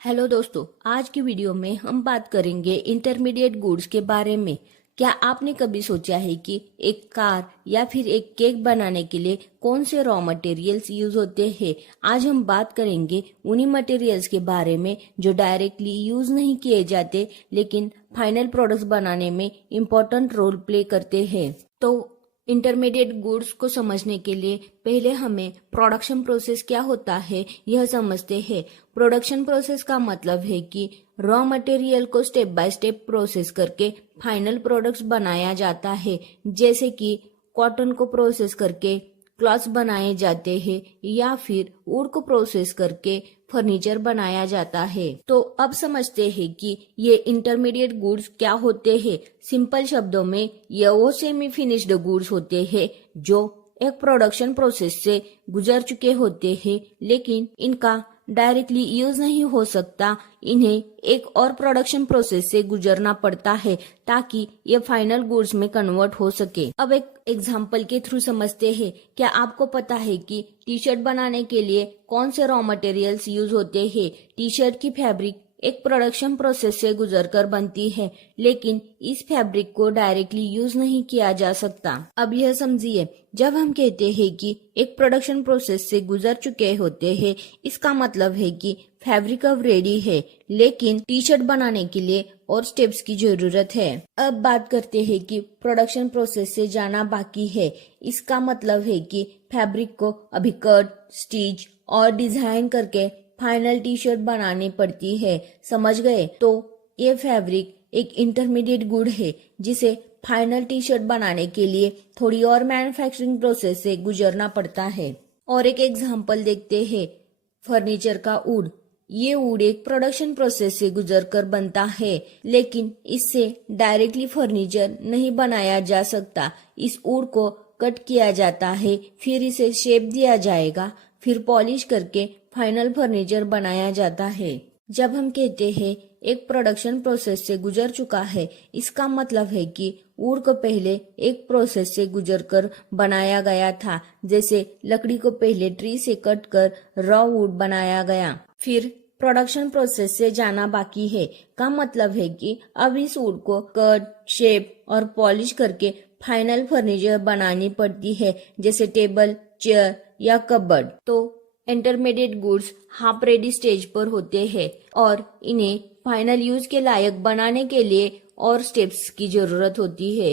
Hello दोस्तों, आज की वीडियो में हम बात करेंगे इंटरमीडिएट गुड्स के बारे में। क्या आपने कभी सोचा है कि एक कार या फिर एक केक बनाने के लिए कौन से रॉ मटेरियल्स यूज होते हैं? आज हम बात करेंगे उन्हीं मटेरियल्स के बारे में जो डायरेक्टली यूज नहीं किए जाते लेकिन फाइनल प्रोडक्ट्स बनाने में इम्पोर्टेंट रोल प्ले करते हैं। तो इंटरमीडिएट गुड्स को समझने के लिए पहले हमें प्रोडक्शन प्रोसेस क्या होता है यह समझते हैं। प्रोडक्शन प्रोसेस का मतलब है कि रॉ मटेरियल को स्टेप बाय स्टेप प्रोसेस करके फाइनल प्रोडक्ट्स बनाया जाता है। जैसे कि कॉटन को प्रोसेस करके क्लॉथ्स बनाए जाते हैं या फिर वुड को प्रोसेस करके फर्नीचर बनाया जाता है। तो अब समझते हैं कि ये इंटरमीडिएट गुड्स क्या होते हैं। सिंपल शब्दों में ये वो सेमी फिनिश्ड गुड्स होते हैं जो एक प्रोडक्शन प्रोसेस से गुजर चुके होते हैं लेकिन इनका डायरेक्टली यूज नहीं हो सकता। इन्हें एक और प्रोडक्शन प्रोसेस से गुजरना पड़ता है ताकि ये फाइनल गुड्स में कन्वर्ट हो सके। अब एक एग्जाम्पल के थ्रू समझते हैं। क्या आपको पता है कि टी शर्ट बनाने के लिए कौन से रॉ मटेरियल्स यूज होते हैं? टी शर्ट की फैब्रिक एक प्रोडक्शन प्रोसेस से गुजरकर बनती है लेकिन इस फैब्रिक को डायरेक्टली यूज नहीं किया जा सकता। अब यह समझिए, जब हम कहते हैं कि एक प्रोडक्शन प्रोसेस से गुजर चुके होते हैं, इसका मतलब है कि फैब्रिक अब रेडी है लेकिन टी शर्ट बनाने के लिए और स्टेप्स की जरूरत है। अब बात करते हैं कि प्रोडक्शन प्रोसेस से जाना बाकी है। इसका मतलब है कि फैब्रिक को अभी कट, स्टिच और डिजाइन करके फाइनल टी शर्ट बनानी पड़ती है। समझ गए? तो ये फैब्रिक एक इंटरमीडिएट गुड है जिसे फाइनल टी शर्ट बनाने के लिए थोड़ी और मैन्युफैक्चरिंग प्रोसेस से गुजरना पड़ता है। और एक एग्जांपल देखते हैं, फर्नीचर का वुड। ये वुड एक प्रोडक्शन प्रोसेस से गुजरकर बनता है लेकिन इससे डायरेक्टली फर्नीचर नहीं बनाया जा सकता। इस वुड को कट किया जाता है, फिर इसे शेप दिया जाएगा, फिर पॉलिश करके फाइनल फर्नीचर बनाया जाता है। जब हम कहते हैं एक प्रोडक्शन प्रोसेस से गुजर चुका है, इसका मतलब है कि वुड को पहले एक प्रोसेस से गुजरकर बनाया गया था। जैसे लकड़ी को पहले ट्री से कट कर रॉ वुड बनाया गया, फिर प्रोडक्शन प्रोसेस से जाना बाकी है का मतलब है कि अब इस वुड को कट, शेप और पॉलिश करके फाइनल फर्नीचर बनानी पड़ती है, जैसे टेबल, चेयर या कबर्ड। तो intermediate goods half ready stage पर होते हैं और इन्हें फाइनल यूज के लायक बनाने के लिए और स्टेप्स की जरूरत होती है।